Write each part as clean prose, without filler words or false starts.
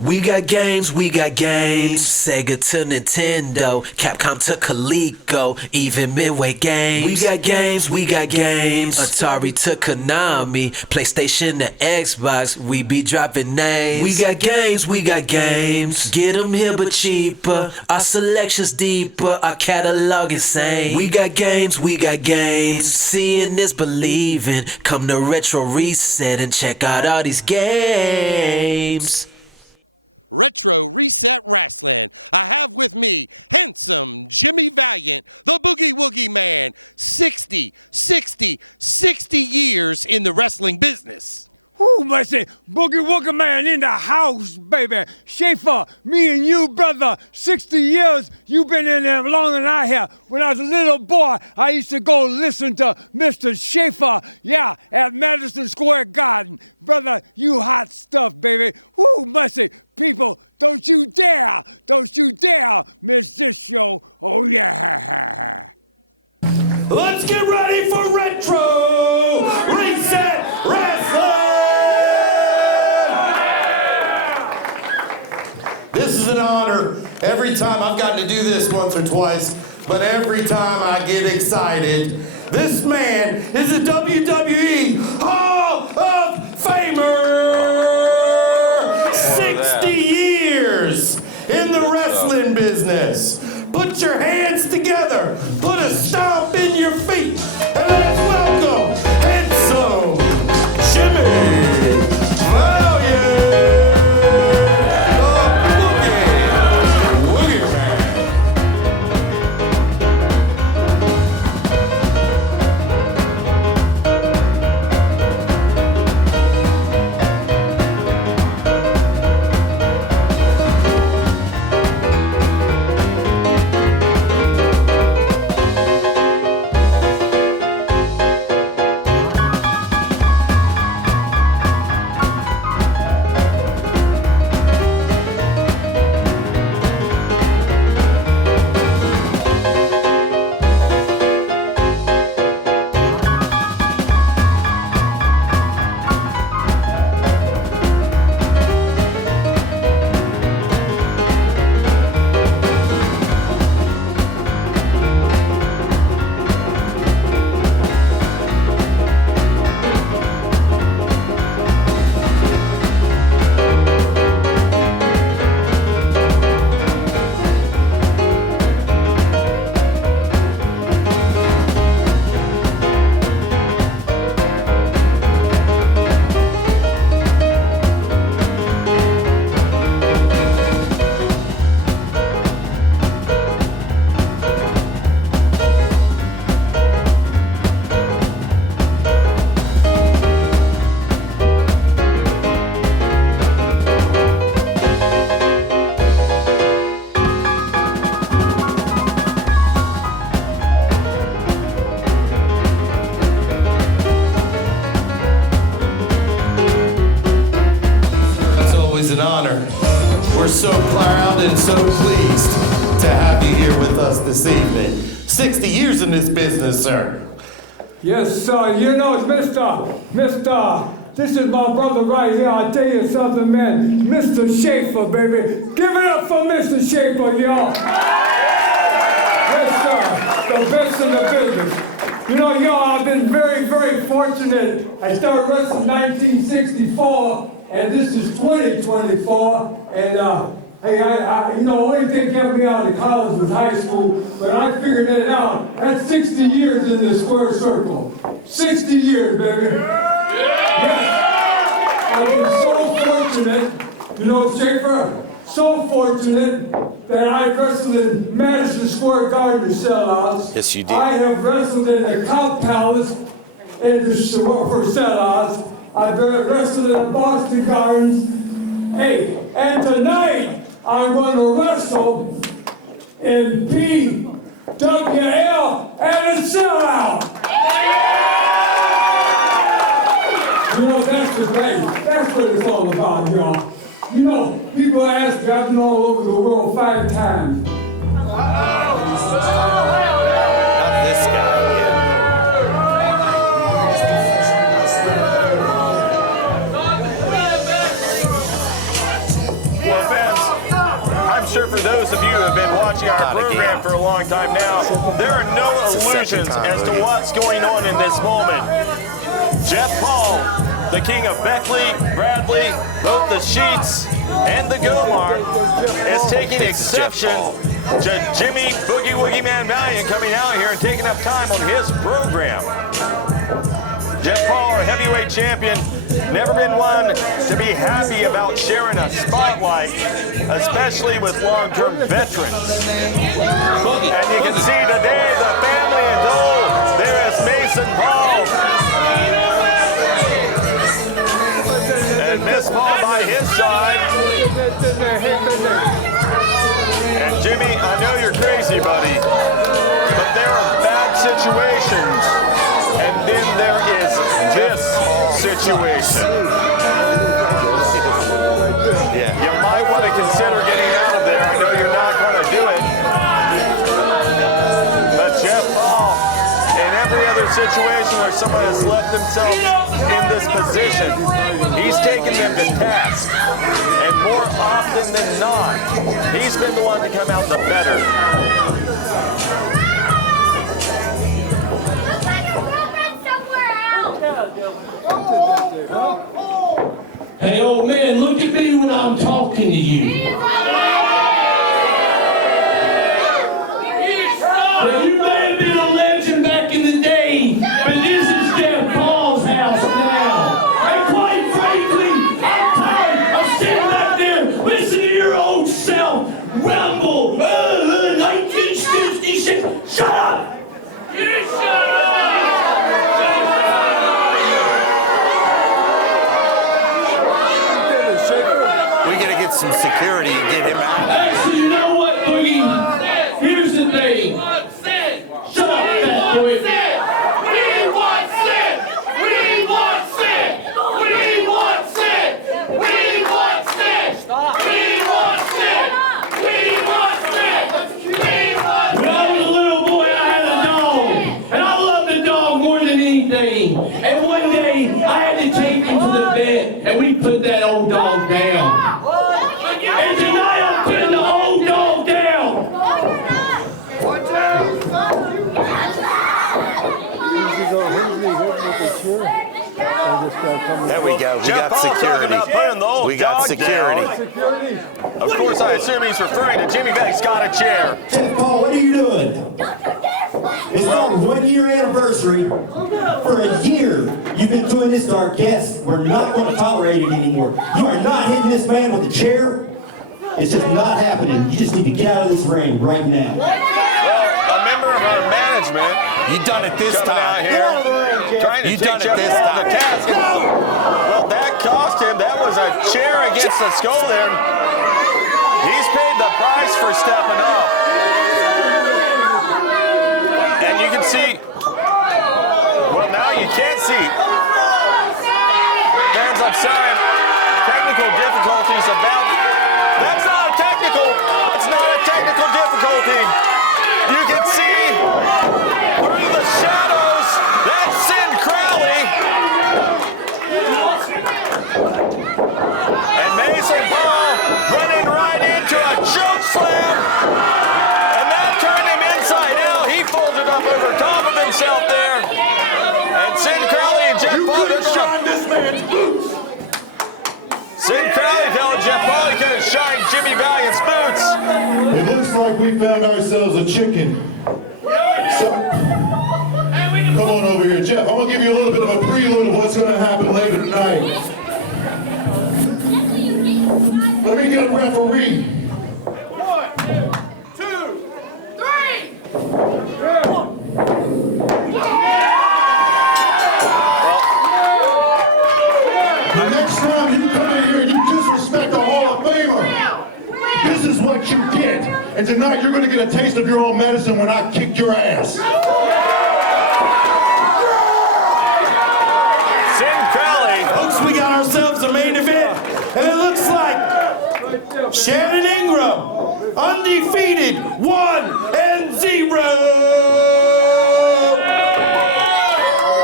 We got games, we got games. Sega to Nintendo, Capcom to Coleco, even Midway games. We got games, we got games. Atari to Konami, PlayStation to Xbox, we be dropping names. We got games, we got games. Get them here but cheaper, our selection's deeper, our catalog insane. We got games, we got games. Seeing is believing, come to Retro Reset and check out all these games. Let's get ready for Retro Reset Wrestling! This is an honor. Every time I've gotten to do this once or twice, but every time I get excited. This man is a WWE Hall of Famer! 60 years in the wrestling business. Put your hands together, put a stomp in your feet, and let's welcome handsome Jimmy Valiant, the Boogie, Woogie Man. An honor. We're so proud and so pleased to have you here with us this evening. 60 years in this business, sir. Yes, sir. You know, Mr. This is my brother right here. I'll tell you something, man. Mr. Schaefer, baby. Give it up for Mr. Schaefer, y'all. Yes, sir. The best in the business. You know, y'all, I've been very, very fortunate. I started wrestling in 1964. And this is 2024, and hey, you know, only thing kept me out of college was high school, but I figured that out. That's 60 years in this square circle. 60 years, baby. Yes. I've been so fortunate, you know, Schaefer, so fortunate that I wrestled in Madison Square Garden sellouts. Yes, you did. I have wrestled in the Cow Palace for sellouts. I've wrestled in the Boston Gardens. Hey, and tonight I'm going to wrestle in PWL and a sellout. You know, that's the thing. That's what it's all about, y'all. You know, people ask me, I've been all over the world 5 times. Not this guy. sure for those of you who have been watching our program for a long time now, there are no illusions as to what's going on in this moment. Jeff Paul, the king of Beckley, Bradley, both the Sheets and the Gomar, is taking exception to Jimmy Boogie Woogie Man Valiant coming out here and taking up time on his program. Jeff Paul, our heavyweight champion, never been one to be happy about sharing a spotlight, especially with long-term veterans. And you can see today the family in gold. There is Mason Paul. And Miss Paul by his side. And Jimmy, I know you're crazy, buddy, but there are bad situations, and then there is this situation. Yeah. You might want to consider getting out of there. I know you're not going to do it. But Jeff Paul, in every other situation where someone has left themselves in this position, he's taken them to task. And more often than not, he's been the one to come out the better. Hey, old man, look at me when I'm talking to you. Well, you may have been a legend back in the day, but this is Jeff Paul's house now. And quite frankly, I'm tired of sitting back there listening to your old self rumble. 1966. Shut up! You shut up! Some security and get him out. Actually, you know what, Boogie? Here's the thing. Shut up, fat boy. We want Sinn! We want Sinn! We want Sinn! We want Sinn! We want Sinn! We want Sinn! We want Sinn! When I was a little boy, I had a dog. And I loved the dog more than anything. And one day, I had to take him to the vet, and we put that old dog down. And tonight I'm putting the old dog down. There we go. We got security. We got security. Of course, I assume he's referring to Jimmy Beck's got a chair. Jeff Paul, what are you doing? It's our 1 year anniversary. For a year, you've been doing this to our guests. We're not going to tolerate it anymore. You are not hitting this man with a chair. It's just not happening. You just need to get out of this ring right now. Well, a member of our management, You done it this coming out time. here, trying to You take done it Jeff this Paul to time. task. Well, that cost him. That was a chair against the skull there. He's paid the price for stepping up. And you can see, well, now you can't see. Fans, I'm sorry, technical difficulties about. That's not a technical. It's not a technical difficulty. You can see through the shadows. That's Sinn Krowley. And Mason Paul running right into a choke slam. And that turned him inside out. He folded up over top of himself there. And Sinn Krowley and Jeff Paul just shot this man's boots. Sinn Krowley telling Jeff Paul he could have shined Jimmy Valiant's boots. It looks like we found ourselves a chicken. So, come on over here, Jeff. I'm gonna give you a little bit of a prelude of what's gonna happen later tonight. Let me get a referee. 1, 2, 3. The next time you come in here and you disrespect the Hall of Famer, this is what you get. And tonight you're gonna get a taste of your own medicine when I kick your ass. Sinn Krowley. Folks, we got ourselves a main event, and it looks like Shannon Ingram, undefeated, 1-0.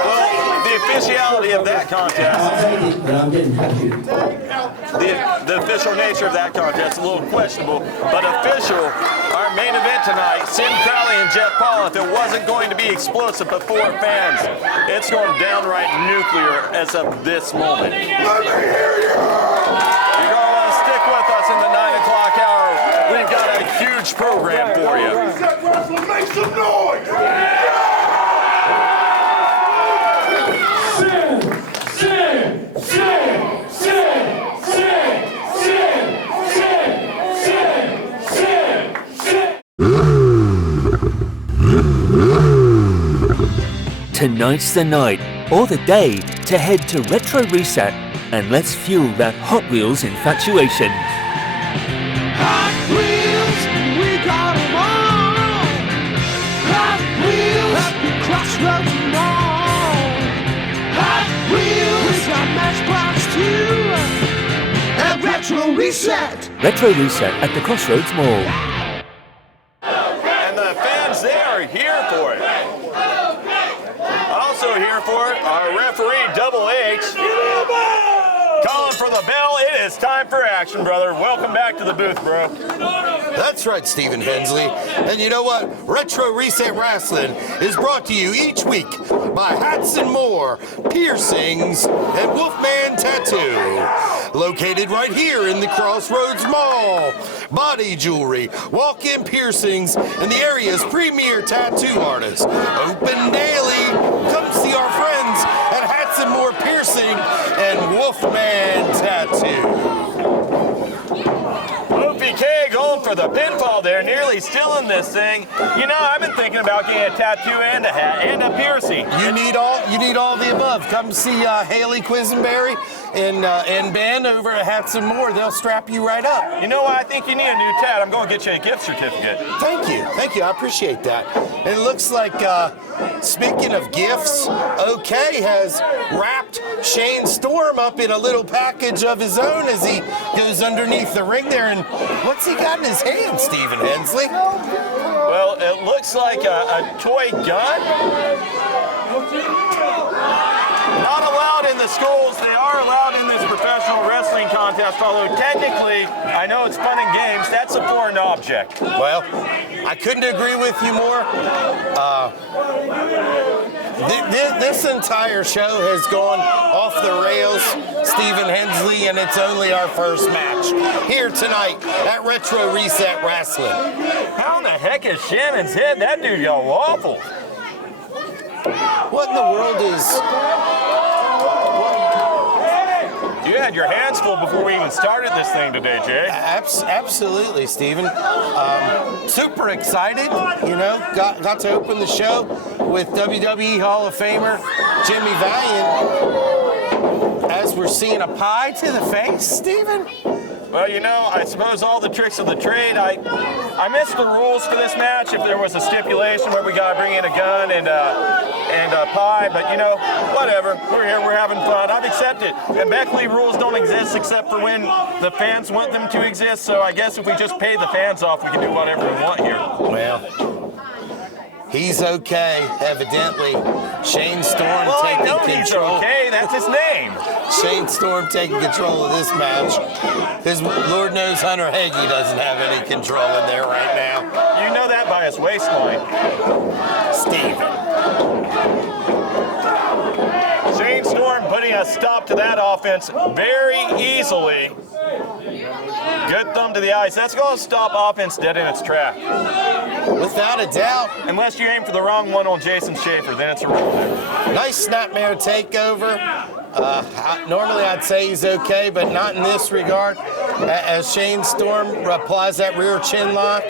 Well, the officiality of that contest. I'll take it, but I'm getting happy. the official nature of that contest, a little questionable, but official. Our main event tonight, Sinn, Krowley, and Jeff Paul. If it wasn't going to be explosive before fans, it's going downright nuclear as of this moment. Let me hear you! You're going to want to stick with us in the 9 o'clock hour. We've got a huge program for you. Reset Wrestling, make some noise! Tonight's the night, or the day, to head to Retro Reset and let's fuel that Hot Wheels infatuation. Hot Wheels, we got 'em all. Hot Wheels, at the crossroads and all. Hot Wheels, we got Matchbox too. At Retro Reset. Retro Reset at the Crossroads Mall. And the fans there are here for it. Also here for it, our referee, Double H. Calling for the bell. It is time for action, brother. Welcome back to the booth, bro. That's right, Stephen Hensley. And you know what? Retro Reset Rasslin is brought to you each week by Hats and More, Piercings, and Wolfman Tattoo. Located right here in the Crossroads Mall. Body jewelry, walk-in piercings, and the area's premier tattoo artist. Open daily. Come see our friends at Hats and More Piercing and Wolfman Tattoo. OPK going for the pinfall there, nearly stealing this thing. You know, I've been thinking about getting a tattoo and a hat and a piercing. You need all the above. Come see Haley Quisenberry and Ben over at Hats and More. They'll strap you right up. You know what? I think you need a new tat. I'm going to get you a gift certificate. Thank you. I appreciate that. And it looks like, speaking of gifts, OK has wrapped Shane Storm up in a little package of his own as he goes underneath the ring there. And what's he got in his hand, Stephen Hensley? Well, it looks like a toy gun. Not allowed in the schools. They are allowed in this professional wrestling contest, although technically, I know it's fun and games, that's a foreign object. Well, I couldn't agree with you more. This entire show has gone off the rails, Stephen Hensley, and it's only our first match here tonight at Retro Reset Rasslin. How in the heck is Shannon's head? That dude got waffled. What in the world is... You had your hands full before we even started this thing today, Jay. Absolutely, Stephen. Super excited, you know. Got to open the show with WWE Hall of Famer Jimmy Valiant. As we're seeing a pie to the face, Stephen. Well, you know, I suppose all the tricks of the trade. I missed the rules for this match. If there was a stipulation where we got to bring in a gun and a pie, but you know, whatever. We're here, we're having fun. I've accepted. And Beckley rules don't exist except for when the fans want them to exist. So I guess if we just pay the fans off, we can do whatever we want here. Well, he's okay, evidently. Shane Storm taking control. He's okay. That's his name. Shane Storm taking control of this match. Because Lord knows Hunter Hagee doesn't have any control in there right now. You know that by his waistline. Stephen. Shane Storm putting a stop to that offense very easily. Good thumb to the eyes. That's going to stop offense dead in its track. Without a doubt. Unless you aim for the wrong one on Jason Schaefer, then it's a roll. Nice snapmare takeover. Normally I'd say he's okay, but not in this regard. As Shane Storm applies that rear chin lock.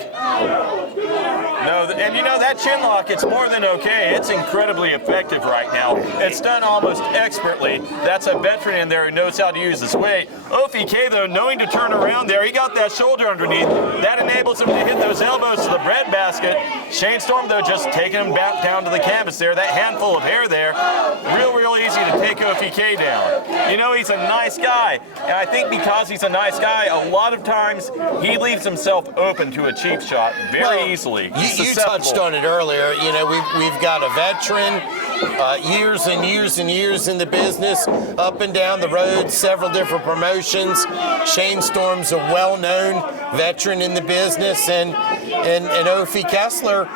No, and you know, that chin lock, it's more than okay. It's incredibly effective right now. It's done almost expertly. That's a veteran in there who knows how to use his weight. OFK, though, knowing to turn around there, he got that shoulder underneath. That enables him to hit those elbows to the breadbasket. Shane Storm, though, just taking him back down to the canvas there. That handful of hair there, real easy to take OFK down. You know, he's a nice guy. And I think because he's a nice guy, a lot of times he leaves himself open to a cheap shot very easily. you touched on it earlier. You know, we've got a veteran, years and years and years in the business, up and down the road, several different promotions. Shane Storm's a well-known veteran in the business, and Ophi Kessler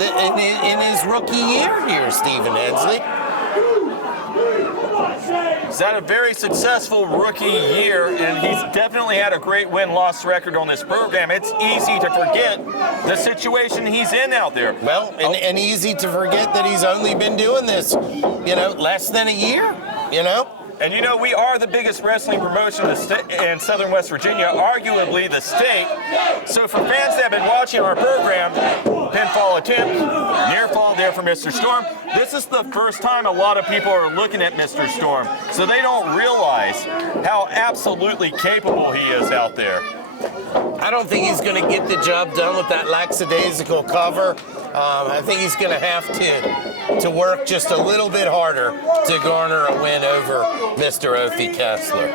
in his rookie year here, Stephen Hensley. He's had a very successful rookie year, and he's definitely had a great win-loss record on this program. It's easy to forget the situation he's in out there. Well, and easy to forget that he's only been doing this, you know, less than a year, you know? And you know, we are the biggest wrestling promotion in Southern West Virginia, arguably the state. So for fans that have been watching our program, pinfall attempt, near fall there for Mr. Storm, this is the first time a lot of people are looking at Mr. Storm. So they don't realize how absolutely capable he is out there. I don't think he's going to get the job done with that lackadaisical cover. I think he's going to have to work just a little bit harder to garner a win over Mr. Ophi Kessler.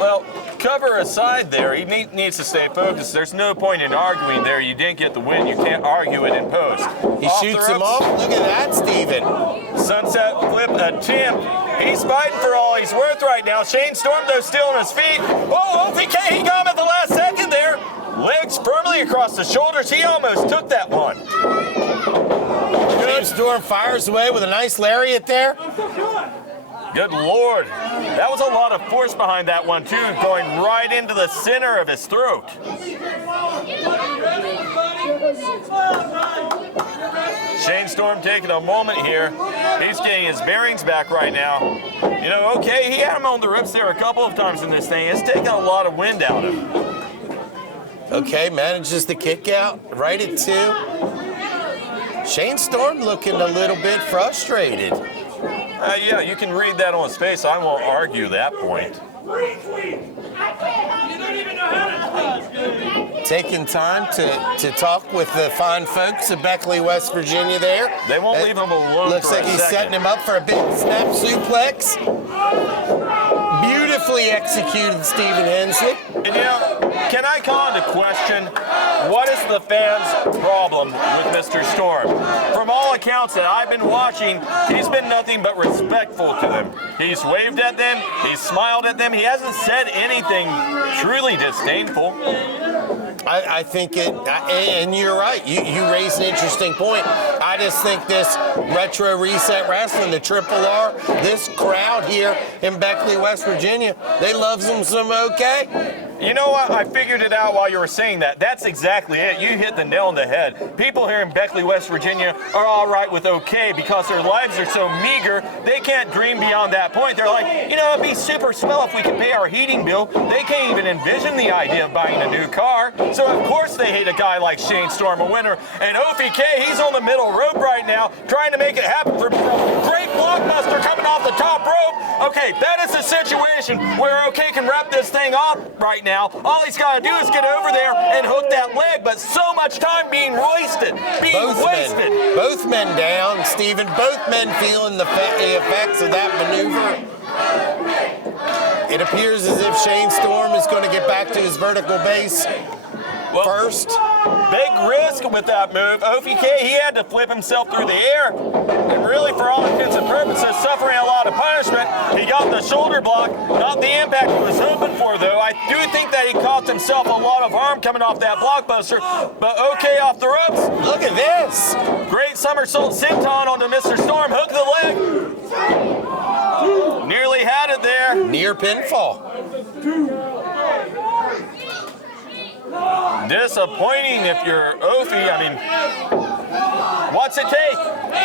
Well, cover aside there, he needs to stay focused. There's no point in arguing there. You didn't get the win. You can't argue it in post. He shoots him off. Look at that, Steven. Sunset flip attempt. He's fighting for all he's worth right now. Shane Storm, though, still on his feet. Oh, OVK, he got him at the last second there. Legs firmly across the shoulders. He almost took that one. Shane Storm fires away with a nice lariat there. Good Lord. That was a lot of force behind that one, too, going right into the center of his throat. Shane Storm taking a moment here. He's getting his bearings back right now. You know, okay, he had him on the ropes there a couple of times in this thing. It's taking a lot of wind out of him. Okay, manages the kick out right at 2. Shane Storm looking a little bit frustrated. Yeah, you can read that on his face. I won't argue that point. Taking time to talk with the fine folks of Beckley, West Virginia there. They won't leave him alone. Looks like he's setting him up for a big snap suplex. Beautifully executed, Stephen Hensley. And you know, can I call into question, what is the fans' problem with Mr. Storm? From all accounts that I've been watching, he's been nothing but respectful to them. He's waved at them, he's smiled at them, he hasn't said anything truly disdainful. I think it, and you're right, you raised an interesting point. I just think this Retro Reset Wrestling, the Triple R, this crowd here in Beckley, West Virginia, they love some OK. You know what? I figured it out while you were saying that. That's exactly it. You hit the nail on the head. People here in Beckley, West Virginia are all right with OK because their lives are so meager, they can't dream beyond that point. They're like, you know, it'd be super swell if we could pay our heating bill. They can't even envision the idea of buying a new car. So, of course, they hate a guy like Shane Storm, a winner. And OVK, he's on the middle rope right now, trying to make it happen for himself. Great blockbuster coming off the top rope. Okay, that is a situation where OK can wrap this thing off right now. All he's got to do is get over there and hook that leg, but so much time being wasted. Both men down, Stephen. Both men feeling the effects of that maneuver. It appears as if Shane Storm is going to get back to his vertical base first. Big risk with that move. OVK, he had to flip himself through the air. And really, for all intents and purposes, suffering a lot of punishment. He got the shoulder block. Not the impact he was hoping for, though. I do think that he cost himself a lot of harm coming off that blockbuster. But OK off the ropes. Look at this. Great somersault senton onto Mr. Storm. Hook the leg. Nearly had it there. Near pinfall. Disappointing if you're Ophi. I mean, what's it take?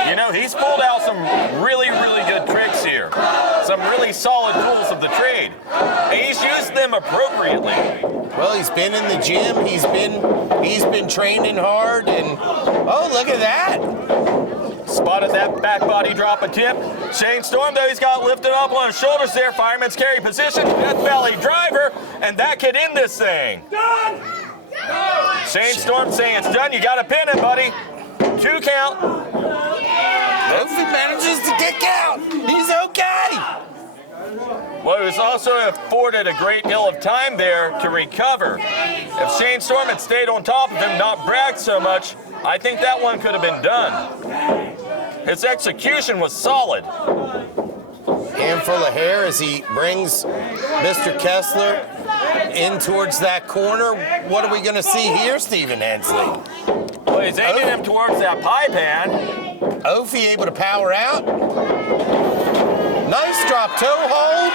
You know, he's pulled out some really, really good tricks here. Some really solid tools of the trade. And he's used them appropriately. Well, he's been in the gym. He's been training hard. And, oh, look at that. Spotted that back body drop attempt. Shane Storm, though, he's got lifted up on his shoulders there. Fireman's carry position. Death Valley driver. And that could end this thing. Done! Shane Storm saying it's done. You got to pin him, buddy. 2 count. Ophi manages to kick out. He's okay. Well, he was also afforded a great deal of time there to recover. If Shane Storm had stayed on top of him, not bragged so much, I think that one could have been done. His execution was solid. Handful of hair as he brings Mr. Kessler in towards that corner. What are we going to see here, Stephen Hensley? Well, he's aiming him towards that pie pan. Ophi able to power out. Nice drop toe hold.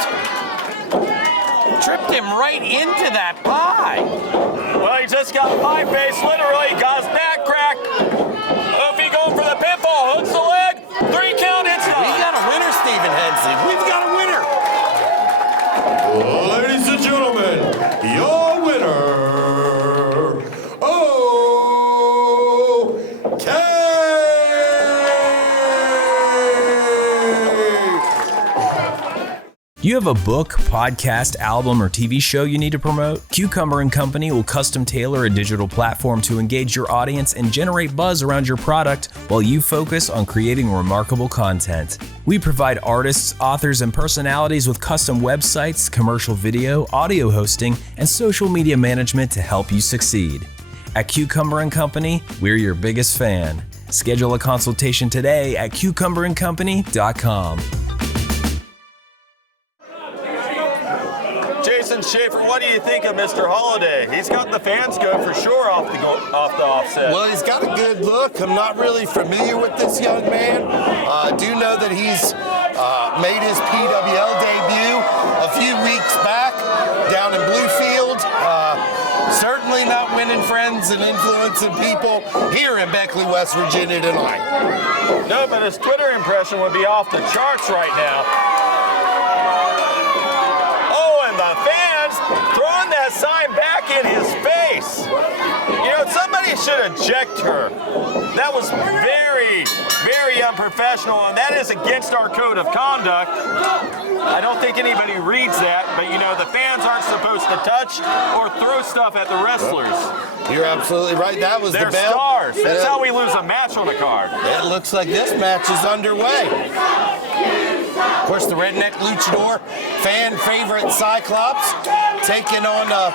Tripped him right into that pie. Well, he just got pie face, literally. Got his back cracked. Ophi going for the pinfall, hooks the leg. 3 count inside. We got a winner, Stephen Hensley. We've got a winner. Ladies and gentlemen, your winner, OK! You have a book, podcast, album, or TV show you need to promote? Cucumber & Company will custom tailor a digital platform to engage your audience and generate buzz around your product while you focus on creating remarkable content. We provide artists, authors, and personalities with custom websites, commercial video, audio hosting, and social media management to help you succeed. At Cucumber & Company, we're your biggest fan. Schedule a consultation today at cucumberandcompany.com. Jason Schaefer, what do you think of Mr. Holiday? He's got the fans go for sure off the offset. Well, he's got a good look. I'm not really familiar with this young man. Do know that he's made his PWL debut a few weeks back down in Bluefield. Certainly not winning friends and influencing people here in Beckley, West Virginia tonight. No, but his Twitter impression would be off the charts right now. The fans throwing that sign back in his face. You know, somebody should eject her. That was very, very unprofessional, and that is against our code of conduct. I don't think anybody reads that, but you know, the fans aren't supposed to touch or throw stuff at the wrestlers. You're absolutely right. That was They're the bell. Stars. That's how we lose a match on a card. It looks like this match is underway. Of course, the Redneck Luchador, fan favorite Cyclops, taking on a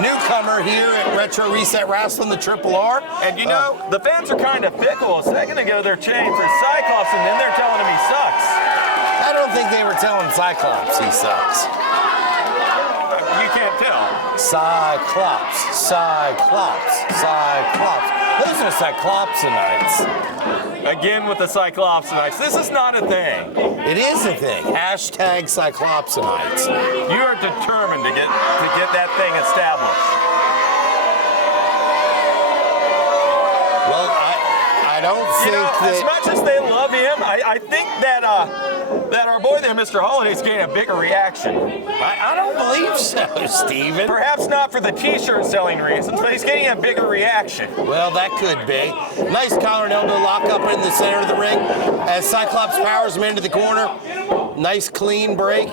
newcomer here at Retro Reset Rasslin, the Triple R. And you know, the fans are kind of fickle. A second ago, they're chanting for Cyclops, and then they're telling him he sucks. I don't think they were telling Cyclops he sucks. You can't tell. Cyclops, Cyclops, Cyclops. Those are Cyclopsonites. Again with the Cyclopsonites. This is not a thing. It is a thing. Hashtag Cyclopsonites. You are determined to get that thing established. Well, I don't think that... As much as they love him, I think that our boy there, Mr. Holiday's getting a bigger reaction. I don't believe so, Steven. Perhaps not for the t-shirt selling reasons, but he's getting a bigger reaction. Well, that could be. Nice collar and elbow lock up in the center of the ring as Cyclops powers him into the corner. Nice clean break.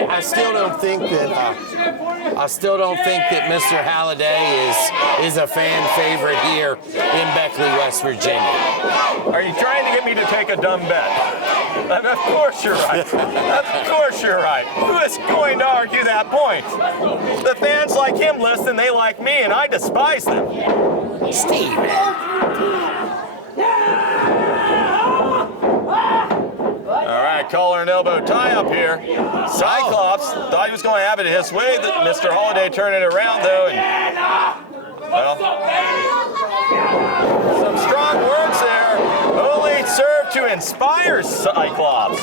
I still don't think that Mr. Halliday is a fan favorite here in Beckley, West Virginia. Are you trying to get me to take a dumb bet? Of course you're right. Of course you're right. Who is going to argue that point? The fans like him less than they like me, and I despise them. Steven. All right, collar and elbow tie up here. Cyclops thought he was going to have it his way. Mr. Holiday turning it around, though. And, well, some strong words there only serve to inspire Cyclops.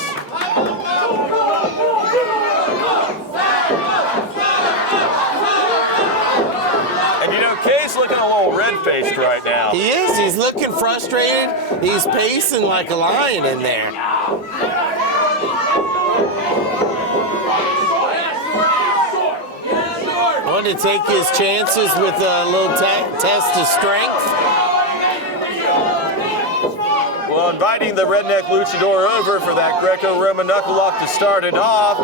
And you know, Kay's looking a little red-faced right now. He is. He's looking frustrated. He's pacing like a lion in there. Wanted to take his chances with a little test of strength. Well, inviting the Redneck Luchador over for that Greco-Roman knuckle lock to start it off.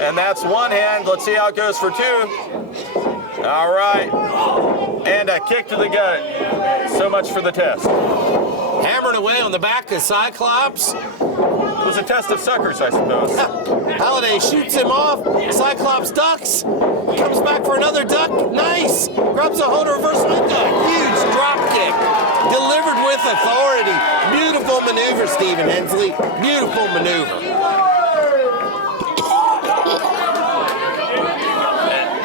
And that's one hand. Let's see how it goes for two. All right. And a kick to the gut. So much for the test. Hammering away on the back of Cyclops. It was a test of suckers, I suppose. Holiday shoots him off. Cyclops ducks. Comes back for another duck. Nice. Grabs a hold of reverse with a huge drop kick. Delivered with authority. Beautiful maneuver, Stephen Hensley. Beautiful maneuver.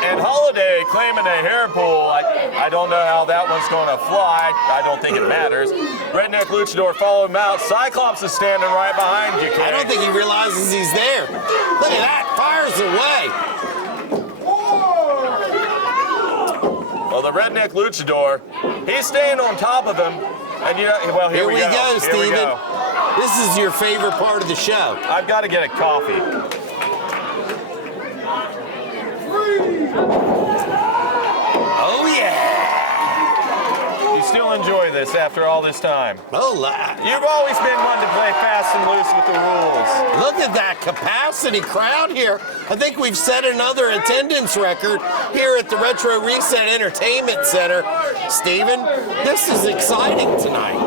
And Holiday claiming a hair pull. I don't know how that one's going to fly. I don't think it matters. Redneck Luchador followed him out. Cyclops is standing right behind you, King. I don't think he realizes he's there. Look at that. Fires away. Well, the Redneck Luchador, he's staying on top of him. And you know, well, here we go, Stephen. This is your favorite part of the show. I've got to get a coffee. Oh, yeah. You still enjoy this after all this time? Oh, you've always been one to play fast and loose with the rules. Look at that capacity crowd here. I think we've set another attendance record here at the Retro Reset Entertainment Center. Stephen, this is exciting tonight.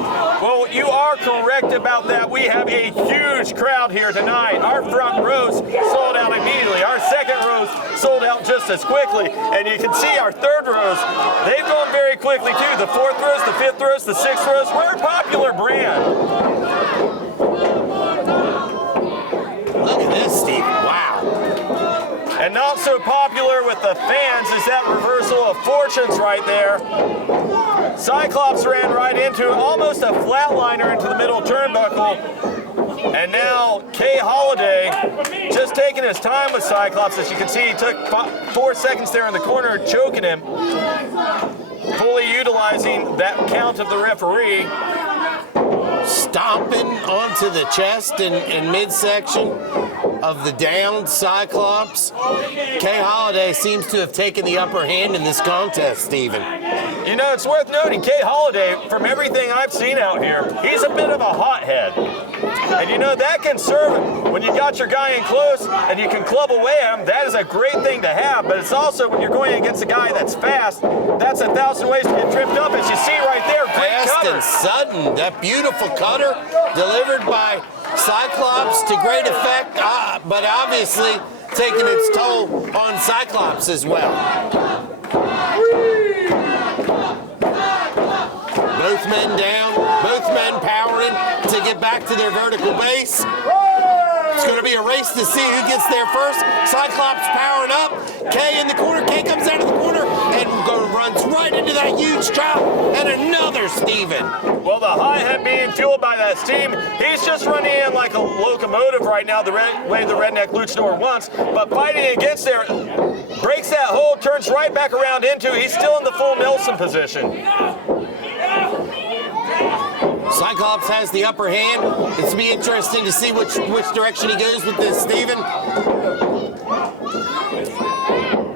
Well, you are correct about that. We have a huge crowd here tonight. Our front rows sold out immediately. Our second rows sold out just as quickly. And you can see our third rows, they've gone very quickly too. The fourth rows, the fifth rows, the sixth rows. We're a popular brand. Look at this, Stephen. Wow. And not so popular with the fans is that reversal of fortunes right there. Cyclops ran right into almost a flatliner into the middle turnbuckle. And now Kay Holiday just taking his time with Cyclops. As you can see, he took 4 seconds there in the corner, choking him. Fully utilizing that count of the referee. Stomping onto the chest in midsection of the downed Cyclops. Kay Holiday seems to have taken the upper hand in this contest, Stephen. You know, it's worth noting, Kay Holiday, from everything I've seen out here, he's a bit of a hothead. And you know, that can serve when you got your guy in close and you can club away at him. That is a great thing to have, but it's also when you're going against a guy that's fast, that's 1,000 ways to get tripped up. As you see right there, great fast cutter. And sudden, that beautiful cutter delivered by Cyclops to great effect, but obviously taking its toll on Cyclops as well. Both men down, both men powering to get back to their vertical base. It's going to be a race to see who gets there first. Cyclops powering up. Kay in the corner. Kay comes out of the corner and runs right into that huge drop. And another Steven. Well, the hi-hat being fueled by that steam, he's just running in like a locomotive right now, the way the Redneck Luchador wants. But fighting against there, breaks that hold, turns right back around into, he's still in the full Nelson position. Cyclops has the upper hand. It's be interesting to see which direction he goes with this, Steven.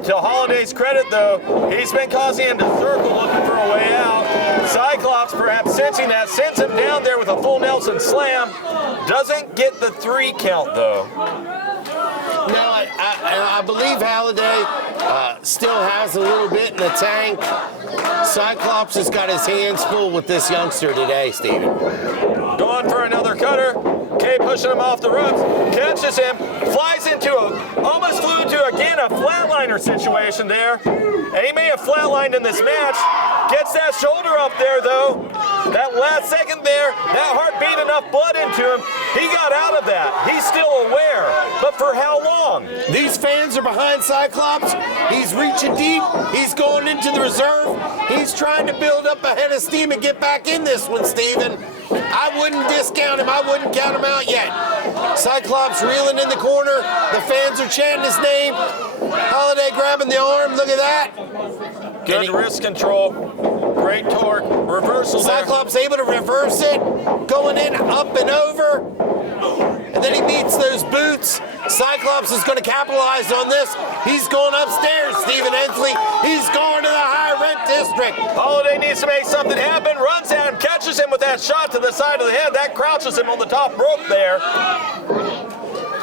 To Holiday's credit, though, he's been causing him to circle, looking for a way out. Cyclops, perhaps sensing that, sends him down there with a full Nelson slam. Doesn't get the 3 count, though. No, I believe Halliday still has a little bit in the tank. Cyclops has got his hands full with this youngster today, Steven. Going for another cutter. Kay pushing him off the ropes, catches him, flies into almost flew into, again, a flatliner situation there. And he may have flatlined in this match. Gets that shoulder up there, though. That last second there, that heart beat enough blood into him. He got out of that. He's still aware. But for how long? These fans are behind Cyclops. He's reaching deep. He's going into the reserve. He's trying to build up a head of steam and get back in this one, Steven. I wouldn't discount him. I wouldn't count him out yet. Cyclops reeling in the corner. The fans are chanting his name. Holiday grabbing the arm. Look at that. Good wrist control. Great torque. Reversal there. Cyclops able to reverse it. Going in, up and over. And then he meets those boots. Cyclops is going to capitalize on this. He's going upstairs, Stephen Hensley. He's going to the high rent district. Holiday needs to make something happen. Runs at him, catches him with that shot to the side of the head. That crouches him on the top rope there.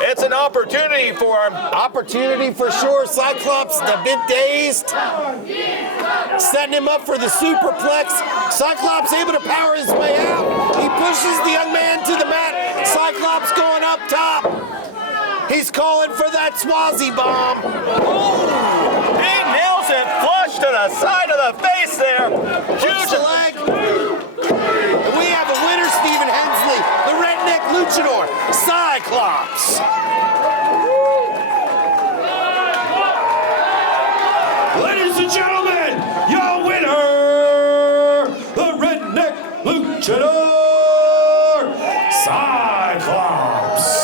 It's an opportunity for him. Opportunity for sure. Cyclops a bit dazed. Setting him up for the superplex. Cyclops able to power his way out. He pushes the young man to the mat. Cyclops going up top. He's calling for that Swazi bomb. He nails it flush to the side of the face there. Huge leg. We have a winner, Stephen Hensley, the redneck luchador, Cyclops. Ladies and gentlemen, your winner, the redneck luchador, Cyclops.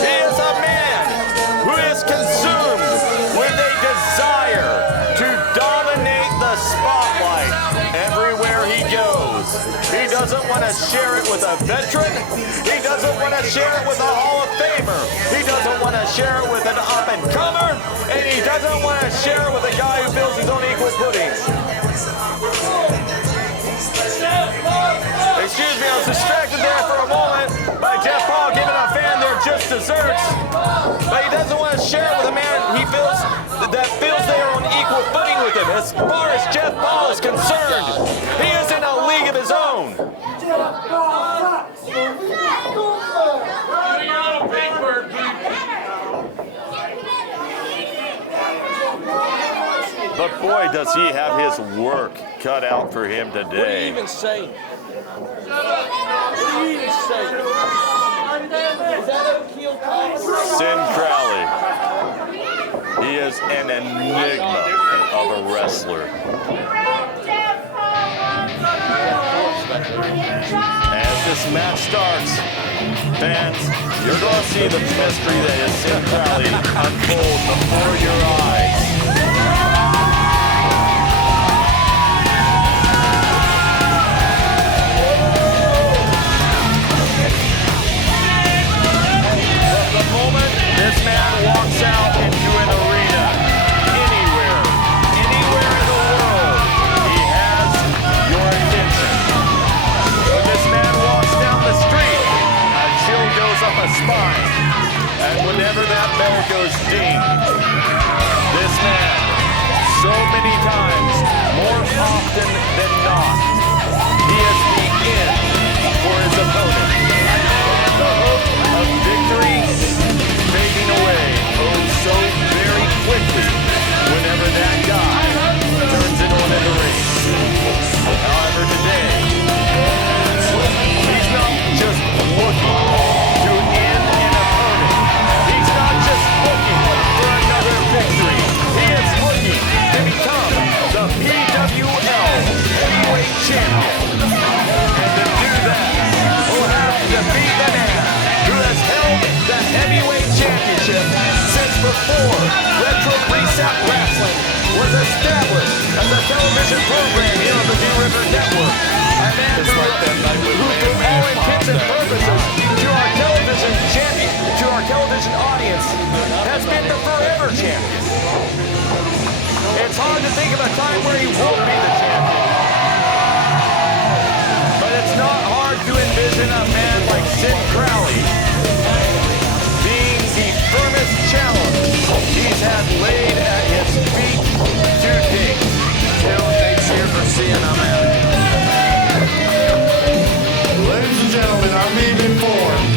He is a man who is consumed with a desire to dominate the spotlight everywhere he goes. He doesn't want to share it with a veteran. He doesn't want to share it with a Hall of Famer. He doesn't want to share it with an up-and-comer. And he doesn't want to share it with a guy who feels he's on equal footing. Excuse me, I was distracted there for a moment by Jeff Paul giving a fan their just desserts. But he doesn't want to share it with a man he feels they are on equal footing with him. As far as Jeff Paul is concerned, he is in a league of his own. But boy, does he have his work cut out for him today. What do you even say? What do you even say? Is that O'Keel Cox? Sinn Krowley. He is an enigma of a wrestler. As this match starts, fans, you're going to see the mystery that is Sinn Krowley unfold before your eyes. This man walks out into an arena, anywhere in the world, he has your attention. When this man walks down the street, a chill goes up a spine, and whenever that bell goes ding, this man, so many times, more often than not, he is the end for his opponent. The hope of victory fading away, oh so very quickly, whenever that guy turns it on in the ring. However, today, he's not just looking to end an opponent. He's not just looking for another championship since before Retro Reset Wrestling was established as a television program here on the New River Network. A man who, for all intents and purposes, to our television audience, has been the forever champion. It's hard to think of a time where he won't be the champion. But it's not hard to envision a man like Sinn Krowley being the firmest challenge he's had laid at his feet to date. Till they cheer for Sinn, I'm out. Ladies and gentlemen, I'm being informed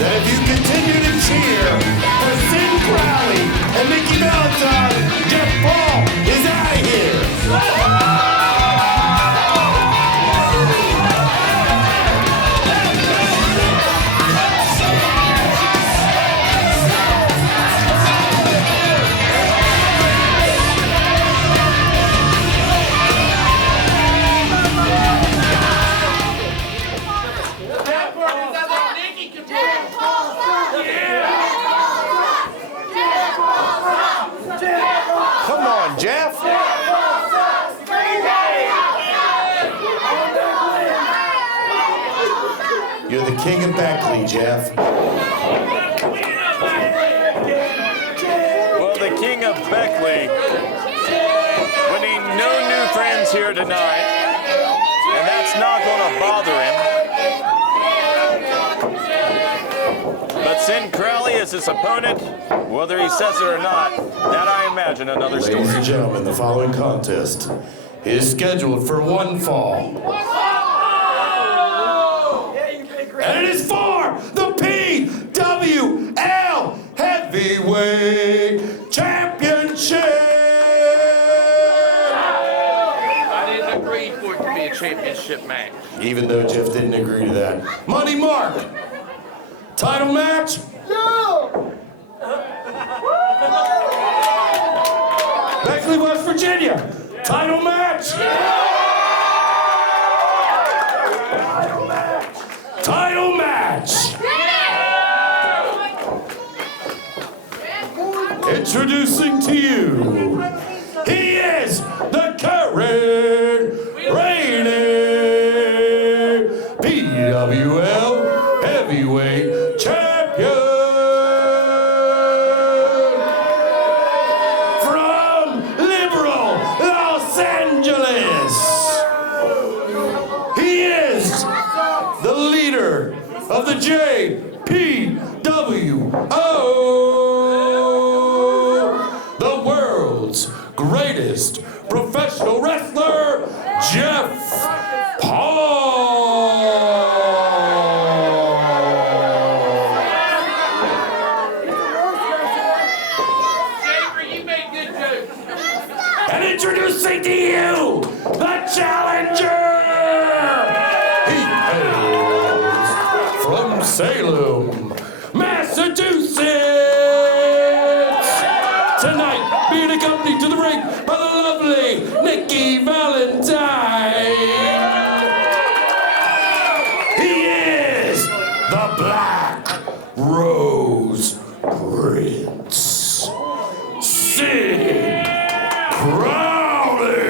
that if you continue to cheer for Sinn Krowley and Nicki Valentine, Jeff Paul is out of here. Come on, Jeff. You're the king of Beckley, Jeff. Well, the king of Beckley, winning no new friends here tonight, and that's not going to bother him. But Sinn Krowley is his opponent, whether he says it or not, that I imagine another story. Ladies and gentlemen, the following contest is scheduled for one fall. And it is for the PWL Heavyweight Championship! I didn't agree for it to be a championship match. Even though Jeff didn't agree to that. Money Mark! Title match? No! Beckley, West Virginia. Title match? Title match! Introducing to you, he is the current reigning PWL Heavyweight Champion from liberal Los Angeles. He is the leader of the JPWO, the world's greatest professional wrestler, Jeff Paul. And introducing to you, the challenger! He hails from Salem, Massachusetts! Tonight, being accompanied to the ring by the lovely Nicki Valentine! He is the Black Rose Prince, Sinn Krowley!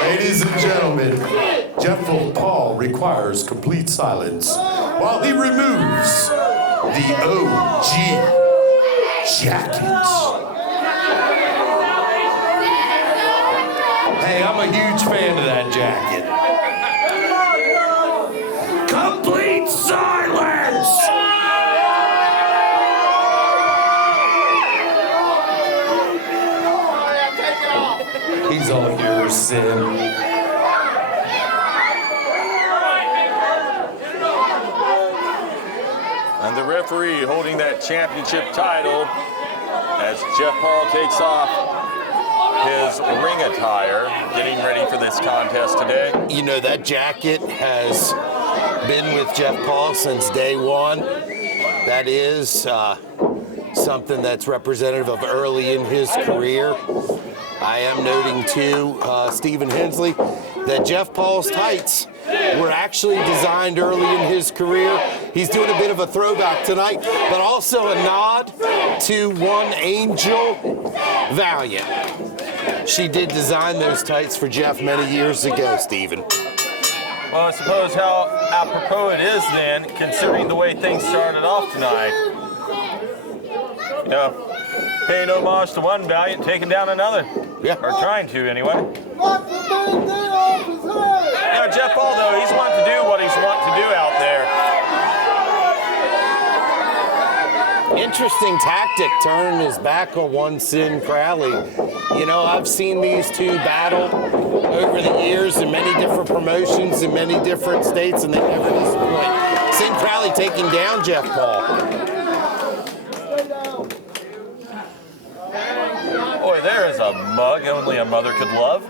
Ladies and gentlemen, Jeff Paul requires complete silence while he removes the OG jacket. Hey, I'm a huge fan of that jacket. Complete silence! He's all yours, Sinn. And the referee holding that championship title as Jeff Paul takes off his ring attire, getting ready for this contest today. You know, that jacket has been with Jeff Paul since day one. That is something that's representative of early in his career. I am noting too, Stephen Hensley, that Jeff Paul's tights were actually designed early in his career. He's doing a bit of a throwback tonight, but also a nod to one Angel Valiant. She did design those tights for Jeff many years ago, Stephen. Well, I suppose how apropos it is then, considering the way things started off tonight. You know, paying homage to one Valiant, taking down another. Yeah. Or trying to, anyway. Now, Jeff Paul, though, he's wanting to do what he's wanting to do out there. Interesting tactic, turning his back on one Sinn Krowley. You know, I've seen these two battle over the years in many different promotions in many different states, and they never disappoint. Sinn Krowley taking down Jeff Paul. Boy, there is a mug only a mother could love.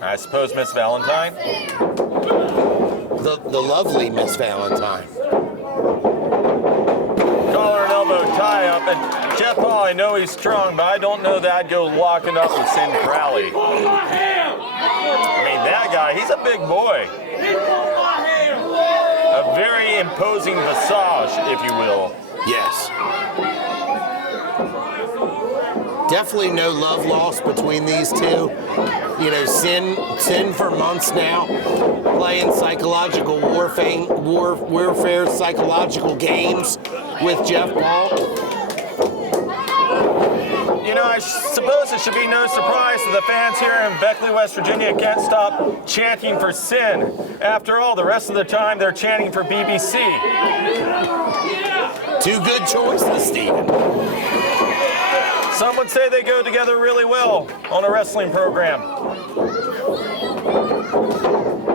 I suppose Miss Valentine. The lovely Miss Valentine. Collar and elbow tie up, and Jeff Paul, I know he's strong, but I don't know that I'd go locking up with Sinn Krowley. I mean, that guy, he's a big boy. A very imposing visage, if you will. Yes. Definitely no love lost between these two. You know, Sinn for months now, playing psychological warfare, psychological games with Jeff Paul. You know, I suppose it should be no surprise that the fans here in Beckley, West Virginia can't stop chanting for Sinn. After all, the rest of the time they're chanting for BBC. Two good choices, Stephen. Some would say they go together really well on a wrestling program.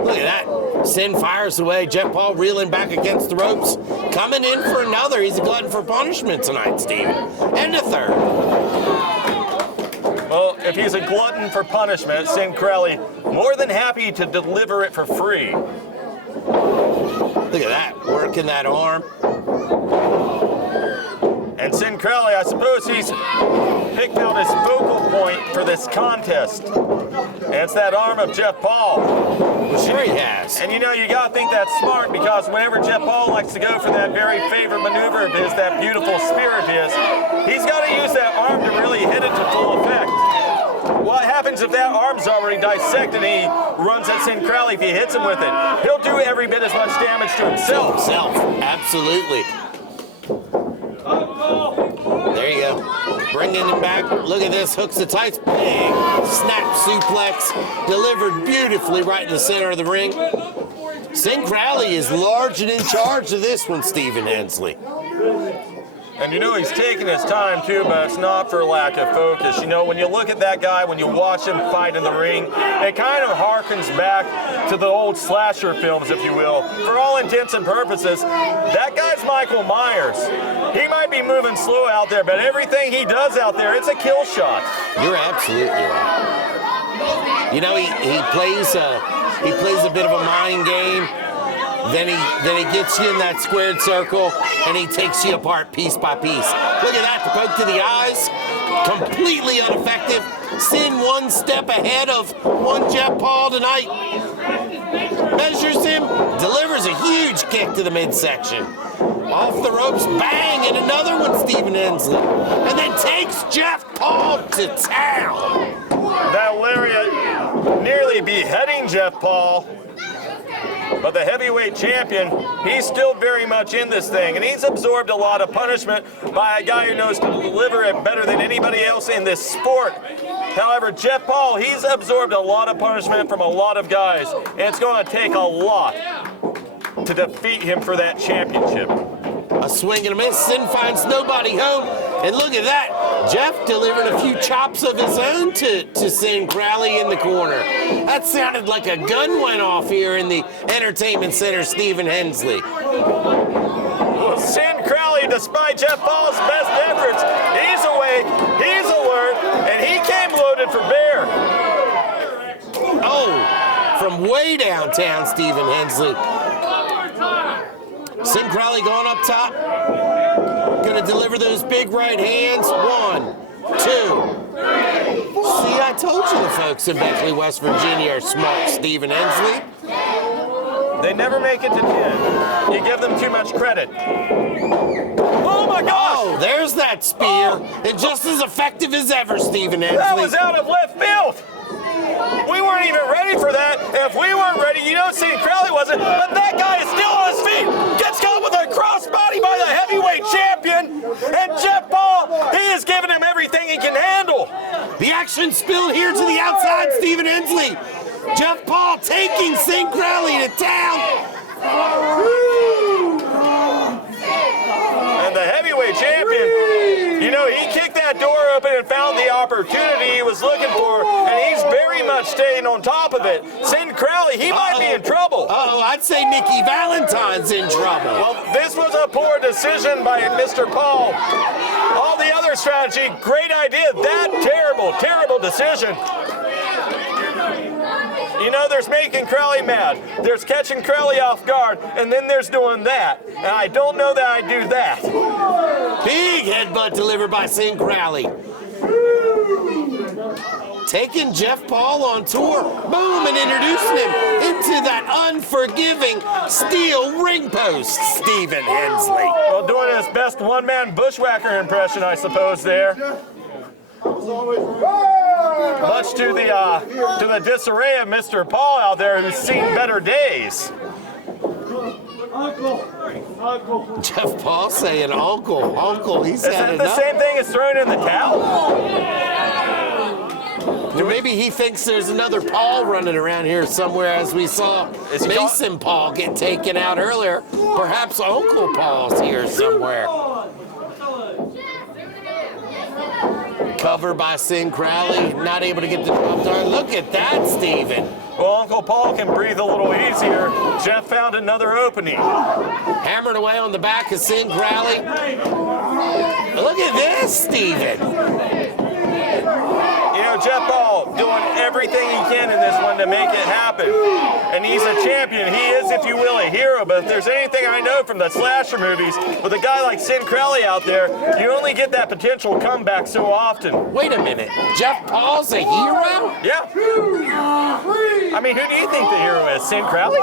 Look at that. Sinn fires away. Jeff Paul reeling back against the ropes. Coming in for another. He's a glutton for punishment tonight, Stephen. And a third. Well, if he's a glutton for punishment, Sinn Krowley more than happy to deliver it for free. Look at that. Working that arm. And Sinn Krowley, I suppose he's picked out his focal point for this contest. And it's that arm of Jeff Paul. Sure he has. And you know, you gotta think that's smart, because whenever Jeff Paul likes to go for that very favorite maneuver of his, that beautiful spear of his, he's gotta use that arm to really hit it to full effect. What happens if that arm's already dissected and he runs at Sinn Krowley if he hits him with it? He'll do every bit as much damage to himself. Absolutely. There you go. Bringing him back. Look at this. Hooks the tights. Bang. Snap suplex. Delivered beautifully right in the center of the ring. Sinn Krowley is large and in charge of this one, Stephen Hensley. And you know, he's taking his time too, but it's not for lack of focus. You know, when you look at that guy, when you watch him fight in the ring, it kind of harkens back to the old slasher films, if you will. For all intents and purposes, that guy's Michael Myers. He might be moving slow out there, but everything he does out there, it's a kill shot. You're absolutely right. You know, he plays a bit of a mind game. Then he gets you in that squared circle, and he takes you apart piece by piece. Look at that, the poke to the eyes, completely ineffective. Sinn one step ahead of one Jeff Paul tonight. Measures him, delivers a huge kick to the midsection. Off the ropes, bang, and another one, Stephen Hensley. And then takes Jeff Paul to town. That lariat nearly beheading Jeff Paul. But the heavyweight champion, he's still very much in this thing, and he's absorbed a lot of punishment by a guy who knows to deliver it better than anybody else in this sport. However, Jeff Paul, he's absorbed a lot of punishment from a lot of guys, and it's going to take a lot to defeat him for that championship. A swing and a miss. Sinn finds nobody home. And look at that. Jeff delivered a few chops of his own to Sinn Krowley in the corner. That sounded like a gun went off here in the entertainment center, Stephen Hensley. Well, Sinn Krowley, despite Jeff Paul's best efforts, he's awake, he's alert, and he came loaded for bear. Oh, from way downtown, Stephen Hensley. Sinn Krowley going up top. Going to deliver those big right hands. 1, 2. See, I told you the folks in Beckley, West Virginia are smart, Stephen Hensley. They never make it to 10. You give them too much credit. Oh my gosh! Oh, there's that spear. And just as effective as ever, Stephen Hensley. That was out of left field. We weren't even ready for that. If we weren't ready, you don't see Krowley wasn't, but that guy is still on his feet. Gets caught with a crossbody by the heavyweight champion. And Jeff Paul, he is giving him everything he can handle. The action spilled here to the outside, Stephen Hensley. Jeff Paul taking Sinn Krowley to town. And the heavyweight champion, you know, he kicked that door open and found the opportunity he was looking for, and he's very much staying on top of it. Sinn Krowley, he might be in trouble. I'd say Nicki Valentine's in trouble. Well, this was a poor decision by Mr. Paul. All the other strategy, great idea. That terrible decision. You know, there's making Krowley mad. There's catching Krowley off guard, and then there's doing that. And I don't know that I do that. Big headbutt delivered by Sinn Krowley. Taking Jeff Paul on tour. Boom, and introducing him into that unforgiving steel ring post, Stephen Hensley. Well, doing his best one-man bushwhacker impression, I suppose, there. Much to the disarray of Mr. Paul out there, who's seen better days. Uncle. Jeff Paul saying uncle. He's had Isn't it enough. the same thing as throwing in the towel? Or maybe he thinks there's another Paul running around here somewhere, as we saw Mason Paul get taken out earlier. Perhaps Uncle Paul's here somewhere. Covered by Sinn Krowley, not able to get the drop down. Look at that, Stephen. Well, Uncle Paul can breathe a little easier. Jeff found another opening. Hammered away on the back of Sinn Krowley. Look at this, Stephen. You know, Jeff Paul doing everything he can in this one to make it happen. And he's a champion. He is, if you will, a hero. But if there's anything I know from the slasher movies, with a guy like Sinn Krowley out there, you only get that potential comeback so often. Wait a minute. Jeff Paul's a hero? Yeah. I mean, who do you think the hero is? Sinn Krowley?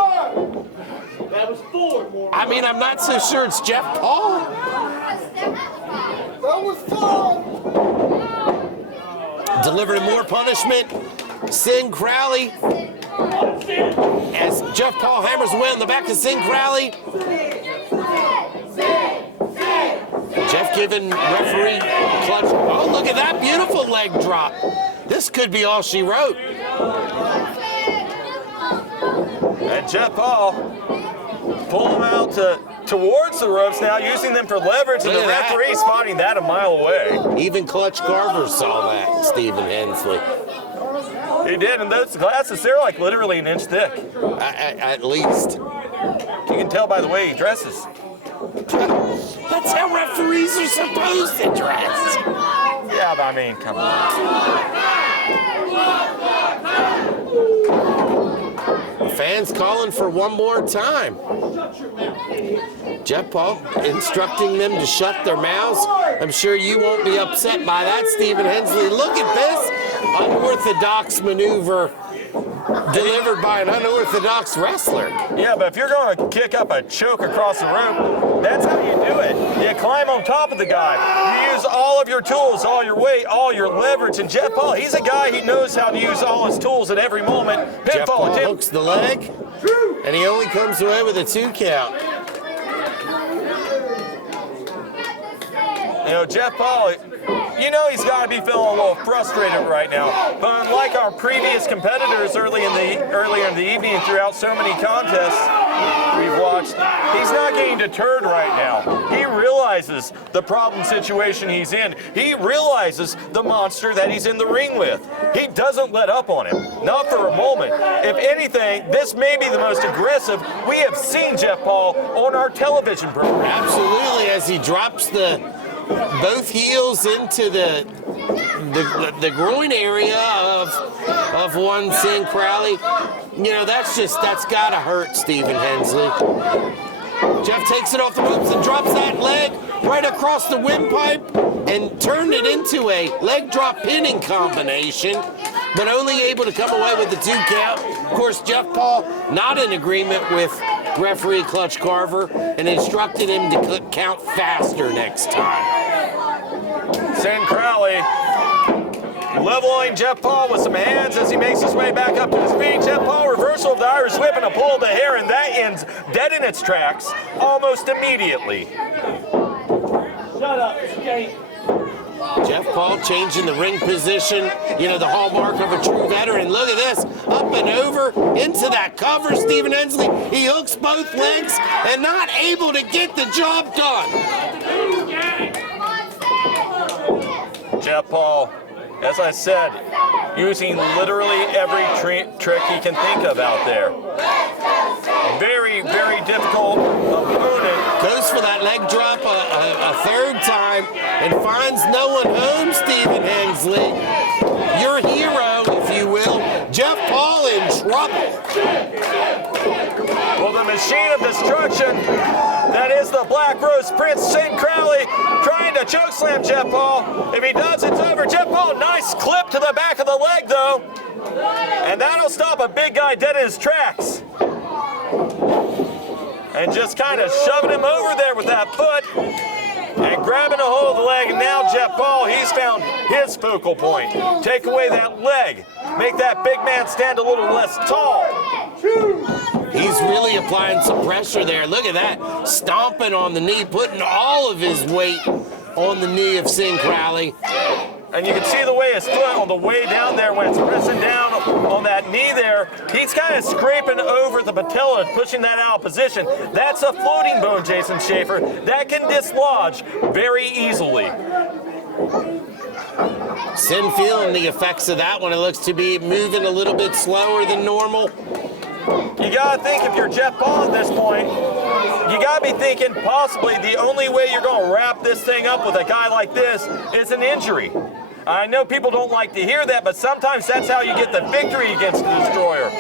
That was 4. I mean, I'm not so sure it's Jeff Paul. That was 4. Delivering more punishment. Sinn Krowley. As Jeff Paul hammers away on the back of Sinn Krowley. Jeff giving referee clutch. Oh, look at that beautiful leg drop. This could be all she wrote. And Jeff Paul pull him out towards the ropes now, using them for leverage, and the referee spotting that a mile away. Even Clutch Carver saw that, Stephen Hensley. He did, and those glasses, they're like literally an inch thick. At least. You can tell by the way he dresses. That's how referees are supposed to dress. Yeah, but I mean, come on. Fans calling for one more time. Jeff Paul instructing them to shut their mouths. I'm sure you won't be upset by that, Stephen Hensley. Look at this unorthodox maneuver delivered by an unorthodox wrestler. Yeah, but if you're going to kick up a choke across the rope, that's how you do it. You climb on top of the guy. You use all of your tools, all your weight, all your leverage. And Jeff Paul, he's a guy, he knows how to use all his tools at every moment. Jeff Paul hooks the leg, and he only comes away with a 2 count. You know, Jeff Paul, you know he's got to be feeling a little frustrated right now. But unlike our previous competitors earlier in the evening and throughout so many contests we've watched, he's not getting deterred right now. He realizes the problem situation he's in. He realizes the monster that he's in the ring with. He doesn't let up on him, not for a moment. If anything, this may be the most aggressive we have seen Jeff Paul on our television program. Absolutely, as he drops both heels into the groin area of one Sinn Krowley. You know, that's gotta hurt, Stephen Hensley. Jeff takes it off the ropes and drops that leg right across the windpipe and turned it into a leg drop pinning combination, but only able to come away with the 2 count. Of course, Jeff Paul not in agreement with referee Clutch Carver and instructed him to count faster next time. Sinn Krowley leveling Jeff Paul with some hands as he makes his way back up to his feet. Jeff Paul reversal of the Irish whip and a pull of the hair, and that ends dead in its tracks almost immediately. Shut up, skate. Jeff Paul changing the ring position, you know, the hallmark of a true veteran. Look at this, up and over into that cover. Stephen Hensley, he hooks both legs and not able to get the job done. Jeff Paul, as I said, using literally every trick he can think of out there. Very, very difficult opponent. Goes for that leg drop a 3rd time and finds no one home, Stephen Hensley. Your hero, if you will, Jeff Paul in trouble. Well, the machine of destruction, that is the Black Rose Prince, Sinn Krowley, trying to chokeslam Jeff Paul. If he does, it's over. Jeff Paul, nice clip to the back of the leg, though. And that'll stop a big guy dead in his tracks. And just kind of shoving him over there with that foot and grabbing a hold of the leg. And now Jeff Paul, he's found his focal point. Take away that leg. Make that big man stand a little less tall. He's really applying some pressure there. Look at that. Stomping on the knee, putting all of his weight on the knee of Sinn Krowley. And you can see the way his foot on the way down there when it's pressing down on that knee there, he's kind of scraping over the patella and pushing that out of position. That's a floating bone, Jason Schaefer. That can dislodge very easily. Sinn feeling the effects of that one. It looks to be moving a little bit slower than normal. You gotta think, if you're Jeff Paul at this point, you gotta be thinking possibly the only way you're gonna wrap this thing up with a guy like this is an injury. I know people don't like to hear that, but sometimes that's how you get the victory against the Destroyer.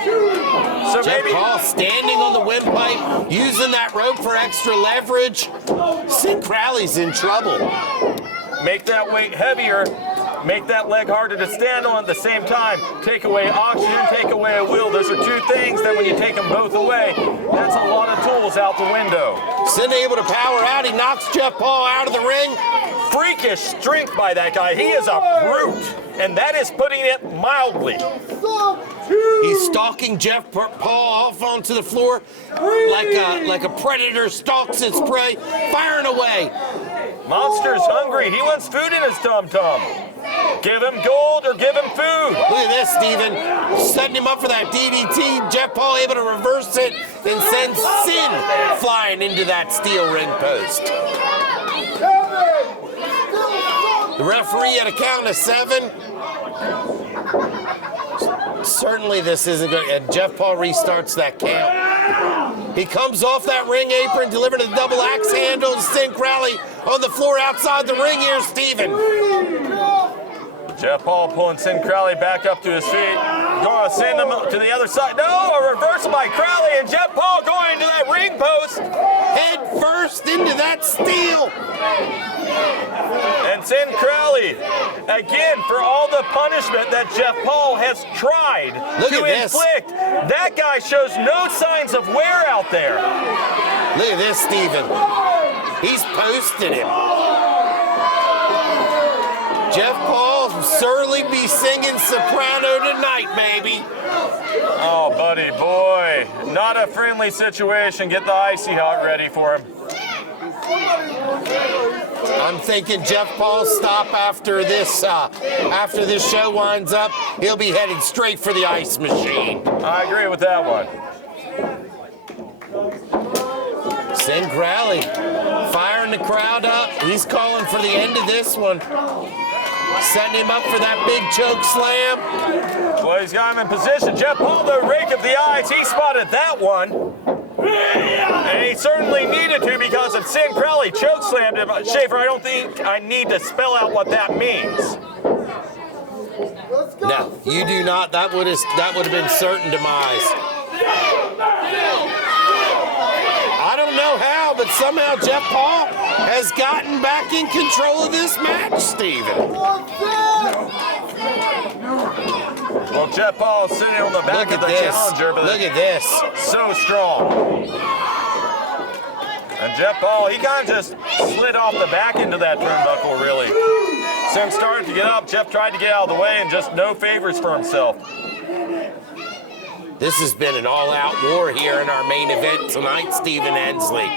So Jeff maybe Paul standing on the windpipe, using that rope for extra leverage. Sinn Krowley's in trouble. make that weight heavier, make that leg harder to stand on at the same time, take away oxygen, take away a wheel. Those are two things that when you take them both away, that's a lot of tools out the window. Sinn able to power out. He knocks Jeff Paul out of the ring. Freakish strength by that guy. He is a brute, and that is putting it mildly. He's stalking Jeff Paul off onto the floor like a predator stalks its prey, firing away. Monster's hungry. He wants food in his tum-tum. Give him gold or give him food. Look at this, Steven. Setting him up for that DDT. Jeff Paul able to reverse it and send Sinn flying into that steel ring post. The referee at a count of 7. Certainly this isn't good. And Jeff Paul restarts that count. He comes off that ring apron, delivering a double axe handle to Sinn Krowley on the floor outside the ring here, Steven. Jeff Paul pulling Sinn Krowley back up to his feet. Going to send him to the other side. No, a reversal by Krowley, and Jeff Paul going into that ring post. Head first into that steel. And Sinn Krowley, again, for all the punishment that Jeff Paul has tried to inflict, that guy shows no signs of wear out there. Look at this, Steven. He's posted him. Jeff Paul will certainly be singing soprano tonight, baby. Oh, buddy, boy. Not a friendly situation. Get the icy hot ready for him. I'm thinking Jeff Paul's stop after this show winds up, he'll be headed straight for the ice machine. I agree with that one. Sinn Krowley firing the crowd up. He's calling for the end of this one. Setting him up for that big choke slam. Well, he's got him in position. Jeff Paul, the rake of the eyes, he spotted that one. And he certainly needed to because if Sinn Krowley choke slammed him. Schaefer, I don't think I need to spell out what that means. No, you do not. That would have been certain demise. I don't know how, but somehow Jeff Paul has gotten back in control of this match, Steven. Well, Jeff Paul is sitting on the back of the challenger, but look at this. So strong. And Jeff Paul, he kind of just slid off the back into that turnbuckle, really. Sinn started to get up. Jeff tried to get out of the way, and just no favors for himself. This has been an all-out war here in our main event tonight, Stephen Hensley.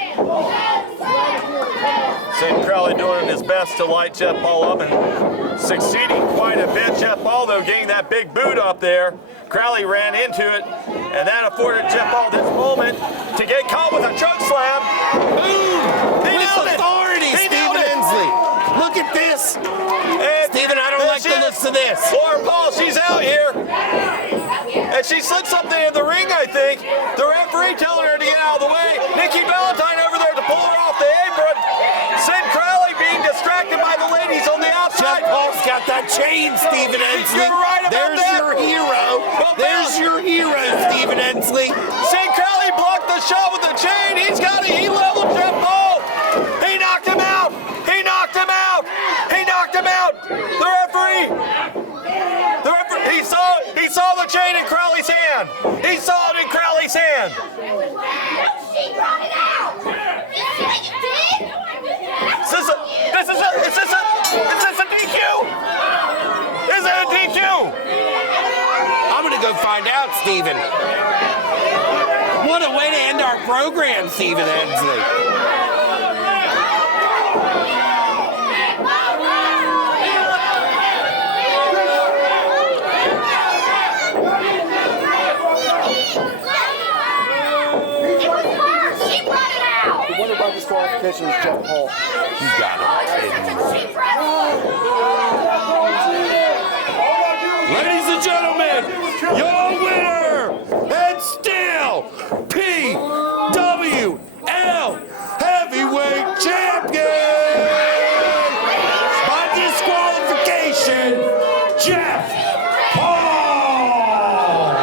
Sinn Krowley doing his best to light Jeff Paul up and succeeding quite a bit. Jeff Paul, though, getting that big boot up there. Krowley ran into it, and that afforded Jeff Paul this moment to get caught with a choke slam. Boom! He nailed it! Authority, Stephen Hensley. Look at this. And Stephen, I don't like the looks of this. Laura Paul, she's out here. And she slid something in the ring, I think. The referee telling her to get out of the way. Nicki Valentine over there to pull her off the apron. Sinn Krowley being distracted by the ladies on the outside. Jeff Paul's got that chain, Stephen Hensley. You're right about There's that. your hero. There's your hero, Stephen Hensley. Sinn Krowley blocked the shot with the chain. He's got it. He leveled Jeff Paul. He knocked him out. He knocked him out. He knocked him out. The referee, he saw the chain in Krowley's hand. He saw it in Krowley's hand. She brought it out. Is this a DQ? Is it a DQ? I'm going to go find out, Stephen. What a way to end our program, Stephen Hensley. What about disqualification is Jeff Paul? You got it. Ladies and gentlemen, your winner and still PWL Heavyweight Champion by disqualification, Jeff Paul.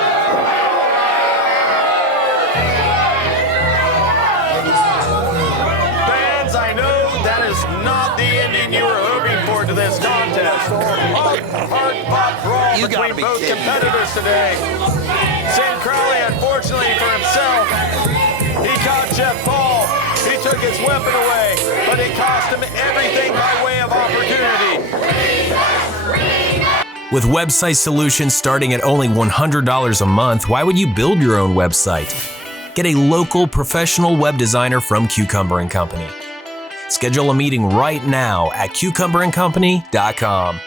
Fans, I know that is not the ending you were hoping for to this contest. Hard-fought brawl between both competitors today. Sinn Krowley, unfortunately for himself, he caught Jeff Paul. He took his weapon away, but it cost him everything by way of opportunity. With website solutions starting at only $100 a month, why would you build your own website? Get a local professional web designer from Cucumber & Company. Schedule a meeting right now at cucumberandcompany.com.